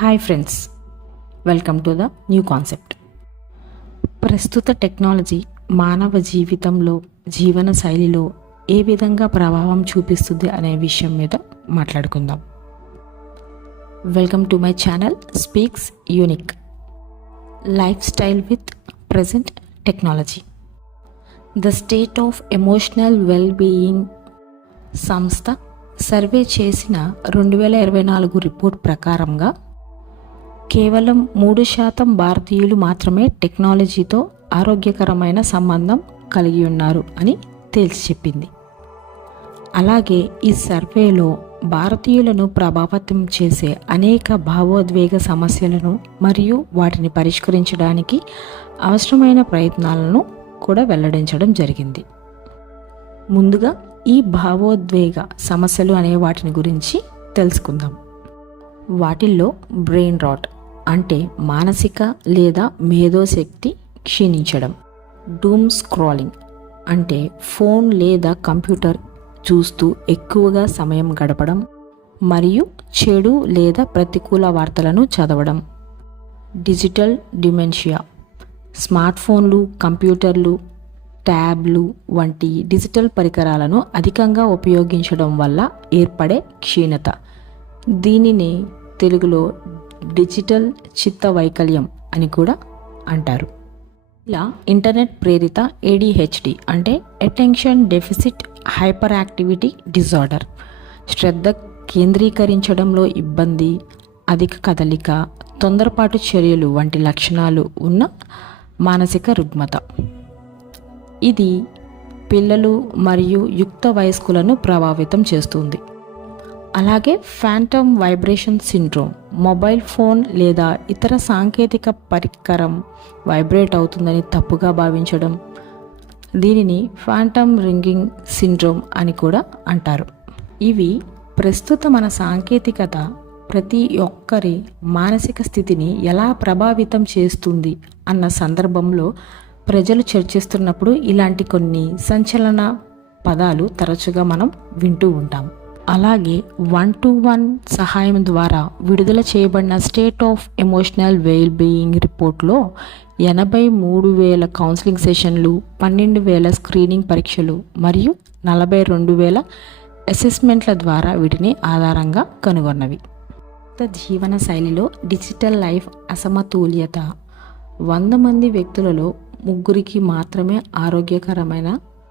Hi friends, welcome to the new concept. ప్రస్తుత technology మానవ జీవితంలో, జీవన శైలిలో ఏ విధంగా ప్రభావం చూపిస్తుంది అనే విషయం మీద మాట్లాడుకుందాం. Welcome to my channel speaks unique life style with present technology. The state of emotional well being సంస్థ సర్వే చేసిన 2024 రిపోర్ట్ ప్రకారంగా కేవలం 3% భారతీయులు మాత్రమే టెక్నాలజీతో ఆరోగ్యకరమైన సంబంధం కలిగి ఉన్నారు అని తేల్చి చెప్పింది. అలాగే ఈ సర్వేలో భారతీయులను ప్రభావితం చేసే అనేక భావోద్వేగ సమస్యలను మరియు వాటిని పరిష్కరించడానికి అవసరమైన ప్రయత్నాలను కూడా వెల్లడించడం జరిగింది. ముందుగా ఈ భావోద్వేగ సమస్యలు అనే వాటిని గురించి తెలుసుకుందాం. వాటిల్లో బ్రెయిన్ రాట్ అంటే మానసిక లేదా మేధోశక్తి క్షీణించడం, డూమ్ స్క్రాలింగ్ అంటే ఫోన్ లేదా కంప్యూటర్ చూస్తూ ఎక్కువగా సమయం గడపడం మరియు చెడు లేదా ప్రతికూల వార్తలను చదవడం, డిజిటల్ డిమెన్షియా స్మార్ట్ ఫోన్లు, కంప్యూటర్లు, ట్యాబ్లు వంటి డిజిటల్ పరికరాలను అధికంగా ఉపయోగించడం వల్ల ఏర్పడే క్షీణత. దీనిని తెలుగులో డిజిటల్ చిత్త వైకల్యం అని కూడా అంటారు. ఇలా ఇంటర్నెట్ ప్రేరిత ADHD అంటే attention deficit hyperactivity disorder, శ్రద్ధ కేంద్రీకరించడంలో ఇబ్బంది, అధిక కదలిక, తొందరపాటు చర్యలు వంటి లక్షణాలు ఉన్న మానసిక రుగ్మత. ఇది పిల్లలు మరియు యుక్త వయస్కులను ప్రభావితం చేస్తుంది. అలాగే phantom vibration syndrome, mobile phone లేదా ఇతర సాంకేతిక పరికరం వైబ్రేట్ అవుతుందని తప్పుగా భావించడం, దీనిని ఫ్యాంటమ్ రింగింగ్ సిండ్రోమ్ అని కూడా అంటారు. ఇవి ప్రస్తుత మన సాంకేతికత ప్రతి ఒక్కరి మానసిక స్థితిని ఎలా ప్రభావితం చేస్తుంది అన్న సందర్భంలో ప్రజలు చర్చిస్తున్నప్పుడు ఇలాంటి కొన్ని సంచలన పదాలు తరచుగా మనం వింటూ ఉంటాం. అలాగే 1-to-1 సహాయం ద్వారా విడుదల చేయబడిన state of emotional well being రిపోర్ట్లో 83,000 కౌన్సిలింగ్ సెషన్లు, 12,000 స్క్రీనింగ్ పరీక్షలు మరియు 42,000 అసెస్మెంట్ల ద్వారా వీటిని ఆధారంగా కనుగొన్నవి. జీవన శైలిలో డిజిటల్ లైఫ్ అసమతుల్యత 100 మంది వ్యక్తులలో 3 మాత్రమే ఆరోగ్యకరమైన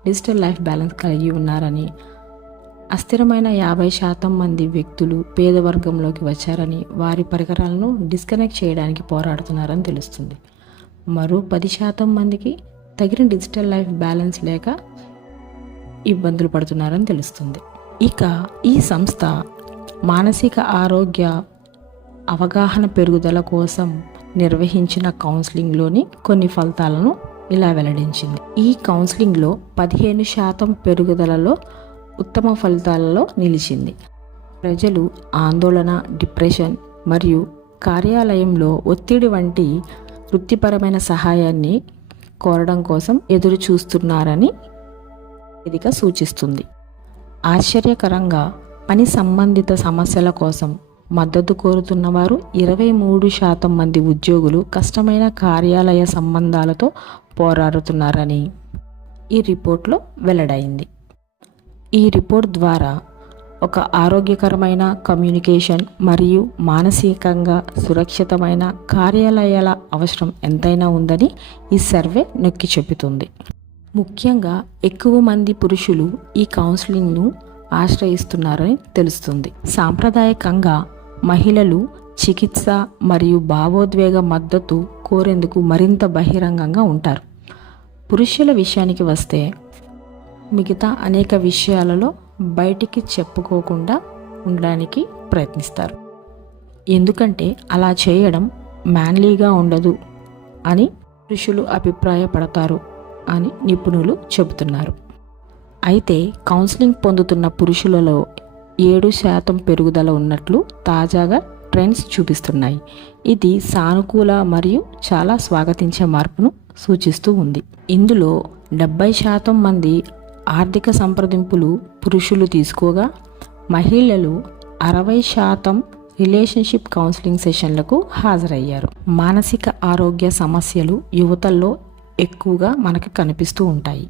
డిజిటల్ లైఫ్ బ్యాలెన్స్ కలిగి ఉన్నారని, అస్థిరమైన 50% మంది వ్యక్తులు పేదవర్గంలోకి వచ్చారని, వారి పరికరాలను డిస్కనెక్ట్ చేయడానికి పోరాడుతున్నారని తెలుస్తుంది. మరో 10% మందికి తగిన డిజిటల్ లైఫ్ బ్యాలెన్స్ లేక ఇబ్బందులు పడుతున్నారని తెలుస్తుంది. ఇక ఈ సంస్థ మానసిక ఆరోగ్య అవగాహన పెరుగుదల కోసం నిర్వహించిన కౌన్సిలింగ్లోని కొన్ని ఫలితాలను ఇలా వెల్లడించింది. ఈ కౌన్సిలింగ్లో 15% పెరుగుదలలో ఉత్తమ ఫలితాలలో నిలిచింది. ప్రజలు ఆందోళన, డిప్రెషన్ మరియు కార్యాలయంలో ఒత్తిడి వంటి వృత్తిపరమైన సహాయాన్ని కోరడం కోసం ఎదురు చూస్తున్నారని వేదిక సూచిస్తుంది. ఆశ్చర్యకరంగా పని సంబంధిత సమస్యల కోసం మద్దతు కోరుతున్నవారు 23% మంది ఉద్యోగులు కష్టమైన కార్యాలయ సంబంధాలతో పోరాడుతున్నారని ఈ రిపోర్ట్లో వెల్లడైంది. ఈ రిపోర్ట్ ద్వారా ఒక ఆరోగ్యకరమైన కమ్యూనికేషన్ మరియు మానసికంగా సురక్షితమైన కార్యాలయాల అవసరం ఎంతైనా ఉందని ఈ సర్వే నొక్కి చెబుతుంది. ముఖ్యంగా ఎక్కువ మంది పురుషులు ఈ కౌన్సిలింగ్ను ఆశ్రయిస్తున్నారని తెలుస్తుంది. సాంప్రదాయకంగా మహిళలు చికిత్స మరియు భావోద్వేగ మద్దతు కోరేందుకు మరింత బహిరంగంగా ఉంటారు. పురుషుల విషయానికి వస్తే మిగతా అనేక విషయాలలో బయటికి చెప్పుకోకుండా ఉండడానికి ప్రయత్నిస్తారు. ఎందుకంటే అలా చేయడం మ్యాన్లీగా ఉండదు అని పురుషులు అభిప్రాయపడతారు అని నిపుణులు చెబుతున్నారు. అయితే కౌన్సిలింగ్ పొందుతున్న పురుషులలో 7% పెరుగుదల ఉన్నట్లు తాజాగా ట్రెండ్స్ చూపిస్తున్నాయి. ఇది సానుకూల మరియు చాలా స్వాగతించే మార్పును సూచిస్తూ ఉంది. ఇందులో 70% మంది ఆర్థిక సంప్రదింపులు పురుషులు తీసుకోగా, మహిళలు 60% రిలేషన్షిప్ కౌన్సిలింగ్ సెషన్లకు హాజరయ్యారు. మానసిక ఆరోగ్య సమస్యలు యువతల్లో ఎక్కువగా మనకు కనిపిస్తూ ఉంటాయి.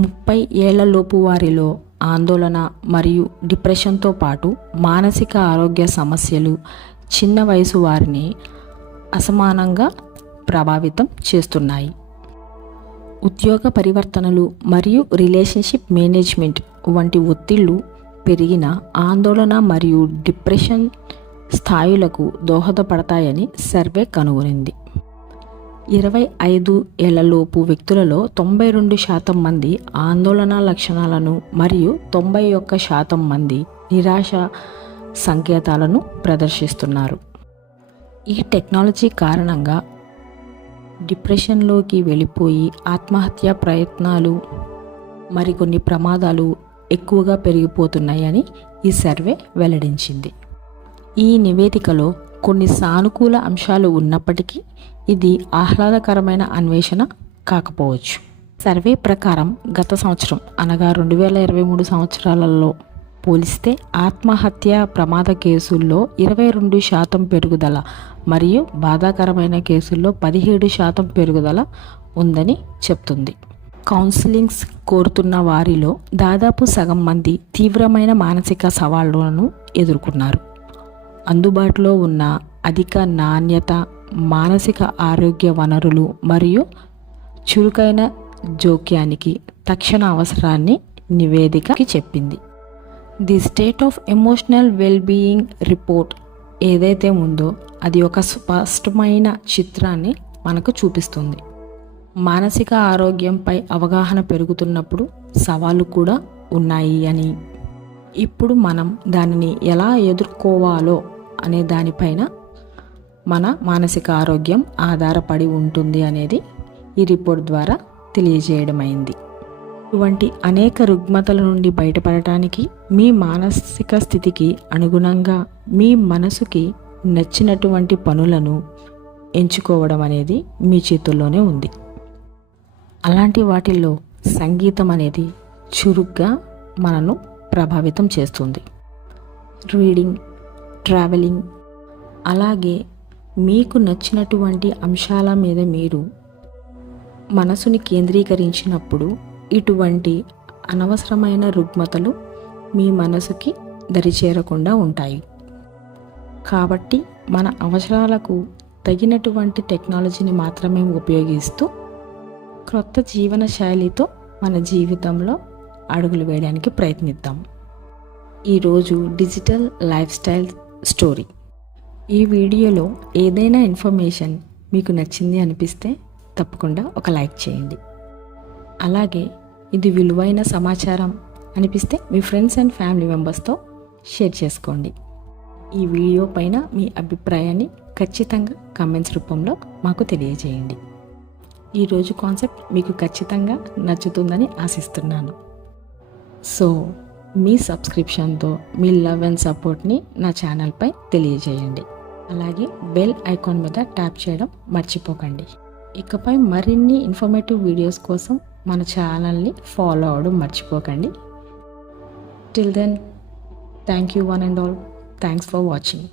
30 ఏళ్లలోపు వారిలో ఆందోళన మరియు డిప్రెషన్తో పాటు మానసిక ఆరోగ్య సమస్యలు చిన్న వయసు వారిని అసమానంగా ప్రభావితం చేస్తున్నాయి. ఉద్యోగ పరివర్తనలు మరియు రిలేషన్షిప్ మేనేజ్మెంట్ వంటి ఒత్తిళ్లు పెరిగిన ఆందోళన మరియు డిప్రెషన్ స్థాయిలకు దోహదపడతాయని సర్వే కనుగొనింది. 25 ఏళ్లలోపు వ్యక్తులలో 92% మంది ఆందోళన లక్షణాలను మరియు 91% మంది నిరాశ సంకేతాలను ప్రదర్శిస్తున్నారు. ఈ టెక్నాలజీ కారణంగా డిప్రెషన్లోకి వెళ్ళిపోయి ఆత్మహత్య ప్రయత్నాలు మరికొన్ని ప్రమాదాలు ఎక్కువగా పెరిగిపోతున్నాయని ఈ సర్వే వెల్లడించింది. ఈ నివేదికలో కొన్ని సానుకూల అంశాలు ఉన్నప్పటికీ ఇది ఆహ్లాదకరమైన అన్వేషణ కాకపోవచ్చు. సర్వే ప్రకారం గత సంవత్సరం అనగా 2023 సంవత్సరాలలో పోలిస్తే ఆత్మహత్య ప్రమాద కేసుల్లో 22% పెరుగుదల మరియు బాధాకరమైన కేసుల్లో 17% పెరుగుదల ఉందని చెప్తుంది. కౌన్సిలింగ్స్ కోరుతున్న వారిలో దాదాపు సగం మంది తీవ్రమైన మానసిక సవాళ్లను ఎదుర్కొన్నారు. అందుబాటులో ఉన్న అధిక నాణ్యత మానసిక ఆరోగ్య వనరులు మరియు చురుకైన జోక్యానికి తక్షణ అవసరాన్ని నివేదికకి చెప్పింది. The state of emotional wellbeing report ఏదైతే ఉందో అది ఒక స్పష్టమైన చిత్రాన్ని మనకు చూపిస్తుంది. మానసిక ఆరోగ్యంపై అవగాహన పెరుగుతున్నప్పుడు సవాళ్లు కూడా ఉన్నాయి అని, ఇప్పుడు మనం దానిని ఎలా ఎదుర్కోవాలో అనే దానిపైన మన మానసిక ఆరోగ్యం ఆధారపడి ఉంటుంది అనేది ఈ రిపోర్ట్ ద్వారా తెలియజేయడమైంది. ఇటువంటి అనేక రుగ్మతల నుండి బయటపడటానికి మీ మానసిక స్థితికి అనుగుణంగా మీ మనసుకి నచ్చినటువంటి పనులను ఎంచుకోవడం అనేది మీ చేతుల్లోనే ఉంది. అలాంటి వాటిల్లో సంగీతం అనేది చురుగ్గా మనను ప్రభావితం చేస్తుంది. రీడింగ్, ట్రావెలింగ్, అలాగే మీకు నచ్చినటువంటి అంశాల మీద మీరు మనసుని కేంద్రీకరించినప్పుడు ఇటువంటి అనవసరమైన రుగ్మతలు మీ మనసుకి దరిచేరకుండా ఉంటాయి. కాబట్టి మన అవసరాలకు తగినటువంటి టెక్నాలజీని మాత్రమే ఉపయోగిస్తూ క్రొత్త జీవన శైలితో మన జీవితంలో అడుగులు వేయడానికి ప్రయత్నిద్దాం. ఈరోజు డిజిటల్ లైఫ్ స్టైల్ స్టోరీ. ఈ వీడియోలో ఏదైనా ఇన్ఫర్మేషన్ మీకు నచ్చింది అనిపిస్తే తప్పకుండా ఒక లైక్ చేయండి. అలాగే ఇది విలువైన సమాచారం అనిపిస్తే మీ ఫ్రెండ్స్ అండ్ ఫ్యామిలీ మెంబర్స్తో షేర్ చేసుకోండి. ఈ వీడియో పైన మీ అభిప్రాయాన్ని ఖచ్చితంగా కామెంట్స్ రూపంలో మాకు తెలియజేయండి. ఈరోజు కాన్సెప్ట్ మీకు ఖచ్చితంగా నచ్చుతుందని ఆశిస్తున్నాను. సో మీ సబ్స్క్రిప్షన్తో మీ లవ్ అండ్ సపోర్ట్ని నా ఛానల్పై తెలియజేయండి. అలాగే బెల్ ఐకాన్ మీద ట్యాప్ చేయడం మర్చిపోకండి. ఇకపై మరిన్ని ఇన్ఫర్మేటివ్ వీడియోస్ కోసం మన ఛానల్ని ఫాలో అవ్వడం మర్చిపోకండి. Till then, thank you one and all. Thanks for watching.